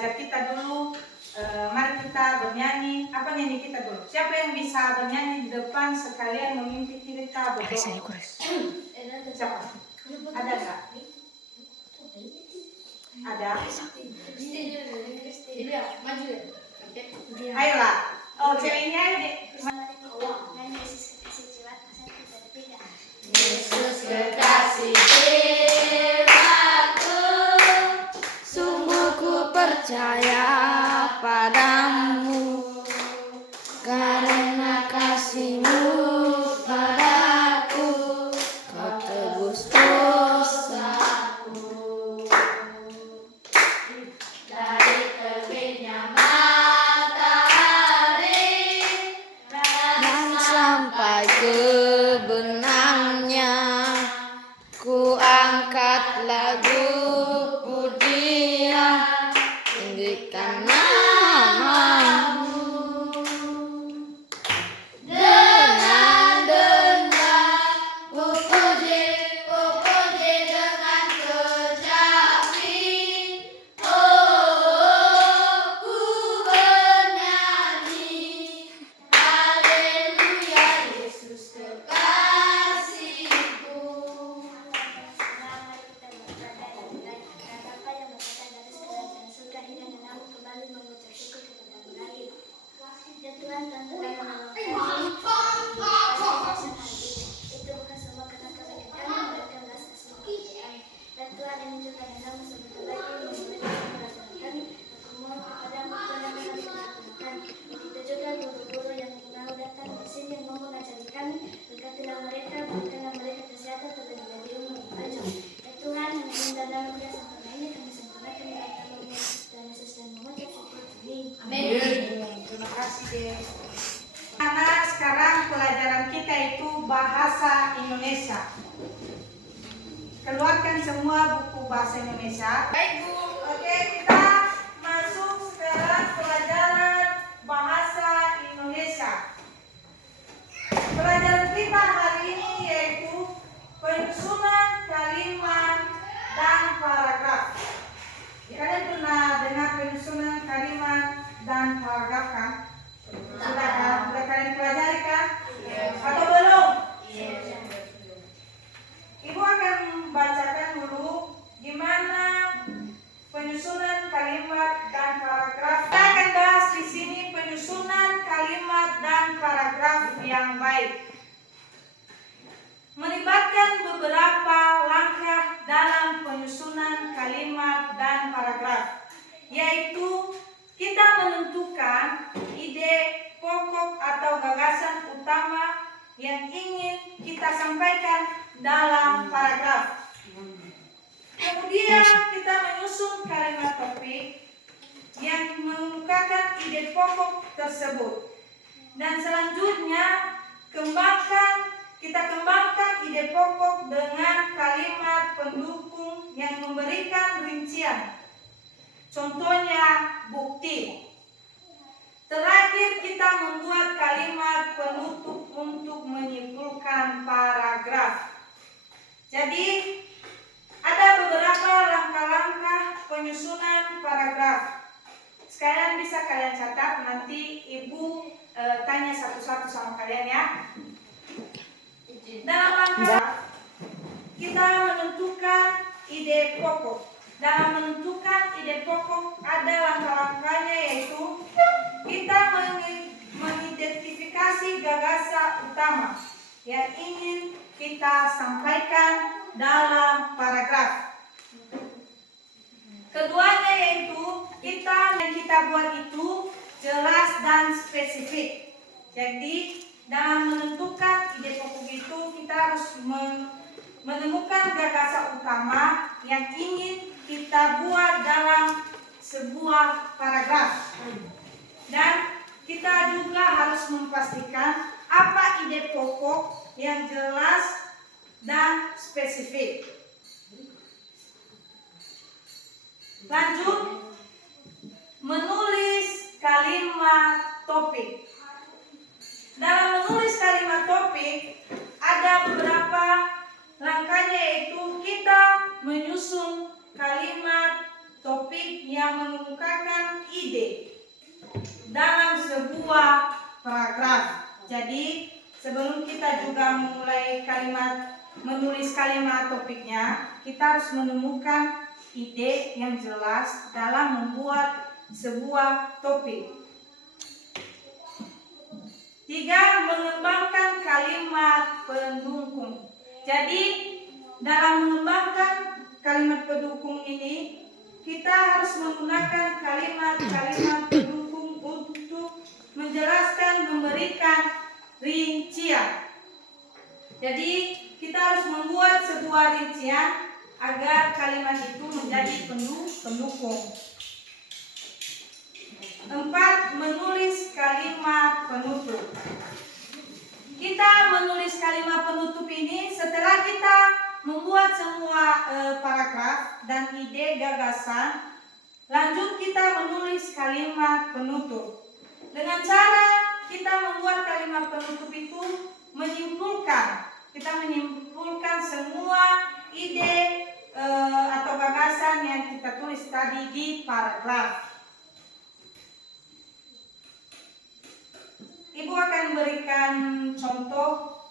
belajar kita dulu. Mari kita bernyanyi. Apa nyanyi kita dulu? Siapa yang bisa bernyanyi di depan sekalian memimpin kita berdoa? Siapa? Ada nggak? Ada? Ayolah. Oh, ceweknya deh. Yesus kekasih jiwaku, sungguh ku percaya padamu, karena kasih-Mu padaku, Kau tebus dosaku. Dari terbitnya matahari dan sampai kebenangnya, ku angkat lagu pujian, tinggikan nama-Mu. Dengan ku puji dengan kecapi. Oh, ku bernyanyi, haleluya, Yesus kekasihku. Ya Tuhan, tentulah itu bukan semua karena kebaikan kami, melainkan belas kasihan kami. Dan Tuhan yang menunjukkan nama sebentar lagi memulihkan perasaan kami, aku mohon kepadamu Tuhan yang mengajarkan. Begitu juga guru-guru yang mau datang di sini yang mau mengajari kami, berkatilah mereka, berikanlah mereka kesehatan terlebih dari umur yang panjang. Ya Tuhan, yang menunda dalam dia sempurna ini kami sempurnakan dalam nama Yesus dan Yesus dan mengucap syukur. Amin. Terima kasih deh. Karena sekarang pelajaran kita itu bahasa Indonesia. Keluarkan semua buku bahasa Indonesia. Baik Bu, oke, kita masuk sekarang pelajaran bahasa Indonesia. Pelajaran kita hari ini yaitu penyusunan kalimat dan paragraf. Kalian pernah dengar penyusunan kalimat dan paragraf kan? Sudah kalian pelajari kan? Atau belum? Ibu akan bacakan dulu gimana penyusunan kalimat dan paragraf. Kita akan bahas di sini penyusunan kalimat dan paragraf yang baik. Melibatkan beberapa langkah dalam penyusunan kalimat dan paragraf, yaitu kita menentukan ide pokok atau gagasan utama yang ingin kita sampaikan dalam paragraf. Kemudian kita menyusun kalimat topik yang mengemukakan ide pokok tersebut. Dan selanjutnya kita kembangkan ide pokok dengan kalimat pendukung yang memberikan rincian. Contohnya bukti. Terakhir kita membuat kalimat penutup untuk menyimpulkan paragraf. Jadi ada beberapa langkah-langkah penyusunan paragraf. Sekalian bisa kalian catat, nanti Ibu tanya satu-satu sama kalian ya. Dalam langkah kita menentukan ide pokok. Dalam menentukan ide pokok ada langkah-langkahnya, yaitu kita mengidentifikasi gagasan utama yang ingin kita sampaikan dalam paragraf. Keduanya yaitu yang kita buat itu jelas dan spesifik. Jadi dalam menentukan ide pokok itu kita harus menemukan gagasan utama yang ingin kita buat dalam sebuah paragraf. Dan kita juga harus memastikan apa ide pokok yang jelas dan spesifik. Lanjut, menulis kalimat topik. Dalam menulis kalimat topik ada beberapa langkahnya, yaitu kita menyusun kalimat topik yang mengemukakan kalimat topiknya, kita harus menemukan ide yang jelas dalam membuat sebuah topik. 3. Mengembangkan kalimat pendukung. Jadi dalam mengembangkan kalimat pendukung ini, kita harus menggunakan kalimat-kalimat pendukung untuk menjelaskan, memberikan rincian. Jadi kita harus membuat sebuah rincian agar kalimat itu menjadi pendukung. 4. Menulis kalimat penutup. Kita menulis kalimat penutup ini setelah kita membuat semua paragraf dan ide gagasan, lanjut kita menulis kalimat penutup. Dengan cara kita membuat kalimat penutup itu kita menyimpulkan semua ide atau gagasan yang kita tulis tadi di paragraf. Ibu akan berikan contoh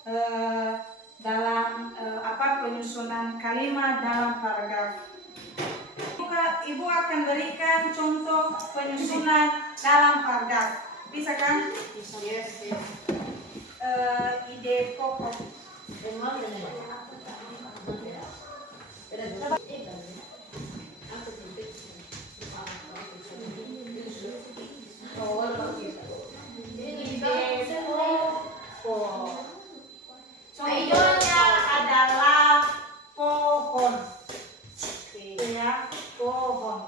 dalam penyusunan kalimat dalam paragraf. Ibu akan berikan contoh penyusunan dalam paragraf. Bisa kan? Yes. Ide pokok. Contohnya adalah pohon. Ya, pohon.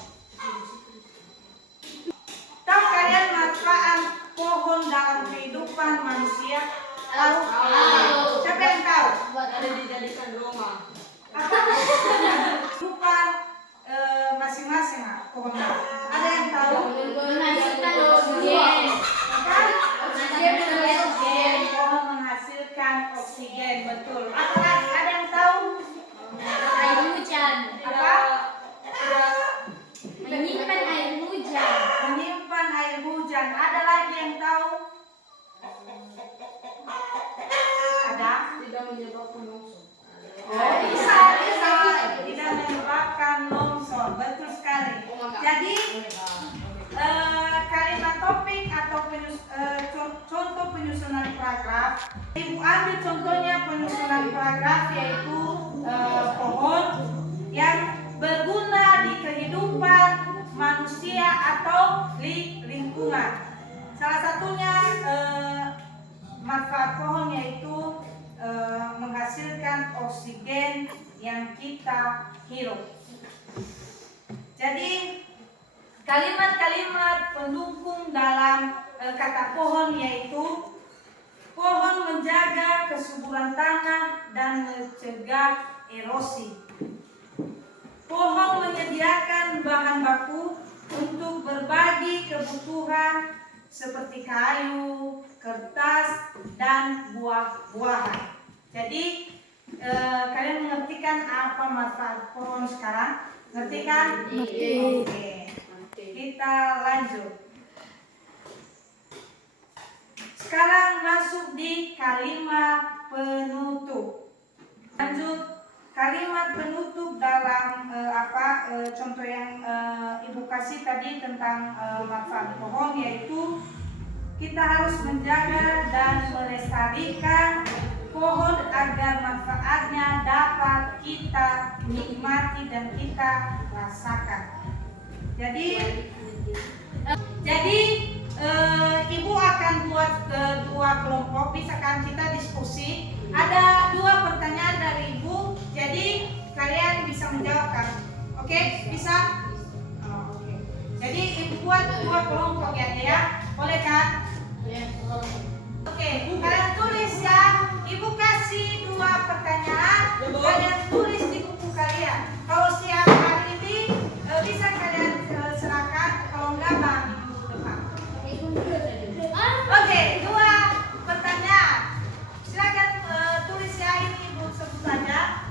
Tahu kalian manfaat pohon dalam kehidupan manusia? Tahu? Siapa yang tahu? Ada dijadikan rumah. Apa? Kehidupan masing-masing pohonnya. Ada yang tahu? Menghasilkan oksigen. Pohon menghasilkan oksigen, betul. Apa lagi? Ada yang tahu? Air hujan. Apa? Menyimpan air hujan. Menyimpan air hujan. Ada lagi yang tahu? Ada? Tidak menyebabkan longsor. Oh, bisa. Tidak menyebabkan longsor. Betul sekali. Jadi kalimat topik atau contoh penyusunan paragraf, Ibu ambil contohnya penyusunan paragraf yaitu pohon yang berguna di kehidupan manusia atau lingkungan. Salah satunya manfaat pohon yaitu menghasilkan oksigen yang kita hirup. Jadi kalimat-kalimat pendukung dalam kata pohon yaitu pohon menjaga kesuburan tanah dan mencegah erosi. Pohon menyediakan bahan baku untuk berbagi kebutuhan seperti kayu, kertas, dan buah-buahan. Jadi kalian mengerti kan apa manfaat pohon sekarang? Ngerti kan? Oke. Kita lanjut. Sekarang masuk di kalimat penutup. Lanjut kalimat penutup dalam contoh yang Ibu kasih tadi tentang manfaat pohon yaitu kita harus menjaga dan melestarikan pohon agar manfaatnya dapat kita nikmati dan kita rasakan. Jadi Ibu akan buat dua kelompok, bisa kan kita diskusi. Ada 2 pertanyaan dari Ibu, jadi kalian bisa menjawabkan. Oke, bisa? Oke. Jadi Ibu buat 2 kelompok ya, boleh kan? Oke, kalian tulis ya. Ibu kasih 2 pertanyaan, kalian tulis di buku kalian. Kalau siap hari ini bisa kalian serahkan, kalau enggak bang minggu depan. Oke, 2 pertanyaan. Silakan tulis ya, ini Ibu sebut saja.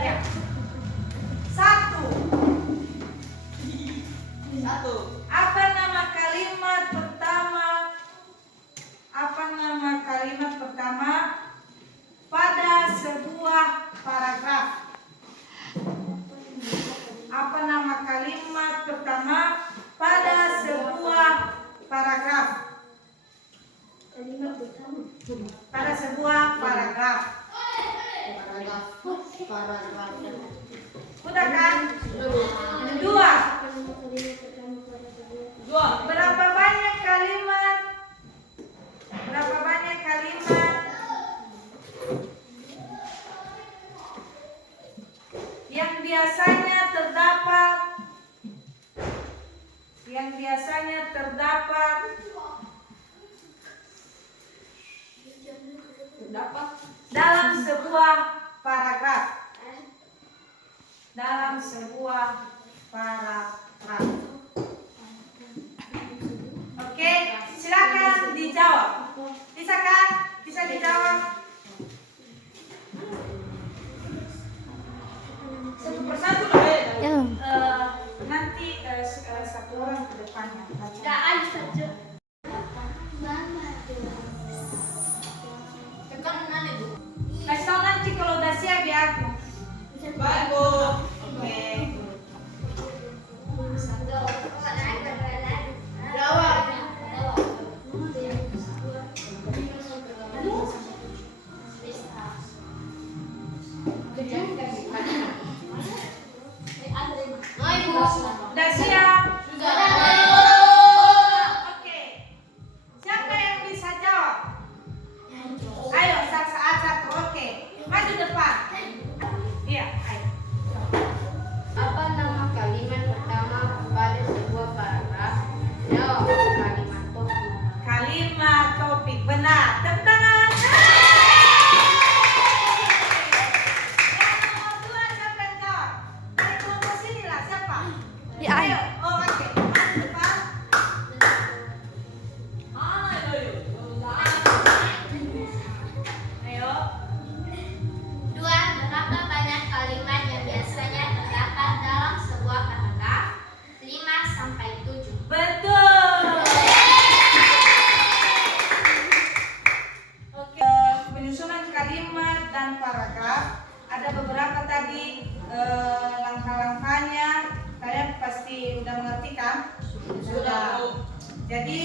Ya. 1. Apa nama kalimat pertama pada paragraf. Udah kan? Dua. Berapa banyak kalimat? Berapa banyak kalimat yang biasanya terdapat dalam sebuah paragraf? Dalam sebuah paragraf. Oke, silakan dijawab. Bisa kan? Bisa dijawab. Satu persatu lah ya. Nanti satu orang ke depannya. Kasih tahu nanti kalau udah siap ya aku. Baik Bu. Oke. Udah siap? Oke. Siapa yang bisa jawab? Ayo, satu. Oke. Maju depan. Iya, ayo. Apa nama kalimat pertama pada sebuah paragraf? Jawab. Kalimat topik. Kalimat topik. Benar. Tepuk tangan. Yang nomor 2 siapa yang jawab? Dari kelompok sini lah, siapa? Ayo. Oh, oke. Maju depan. Ayo. Berapa banyak kalimat yang biasanya terdapat dalam sebuah paragraf? 5 sampai 7. Betul. Oke, penyusunan kalimat dan paragraf ada beberapa tadi langkah-langkahnya. Kalian pasti udah mengerti kan? Sudah. Jadi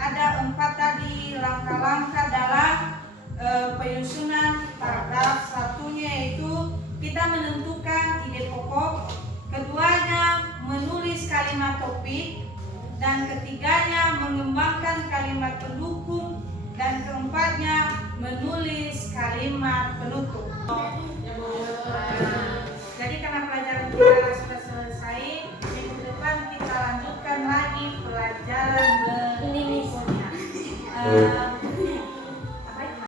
ada 4 tadi langkah-langkah dalam penyusunan paragraf. Satunya yaitu kita menentukan ide pokok, keduanya menulis kalimat topik, dan ketiganya mengembangkan kalimat pendukung, dan keempatnya menulis kalimat penutup. Jadi karena pelajaran kita sudah selesai, minggu depan kita lanjutkan lagi pelajaran berikutnya.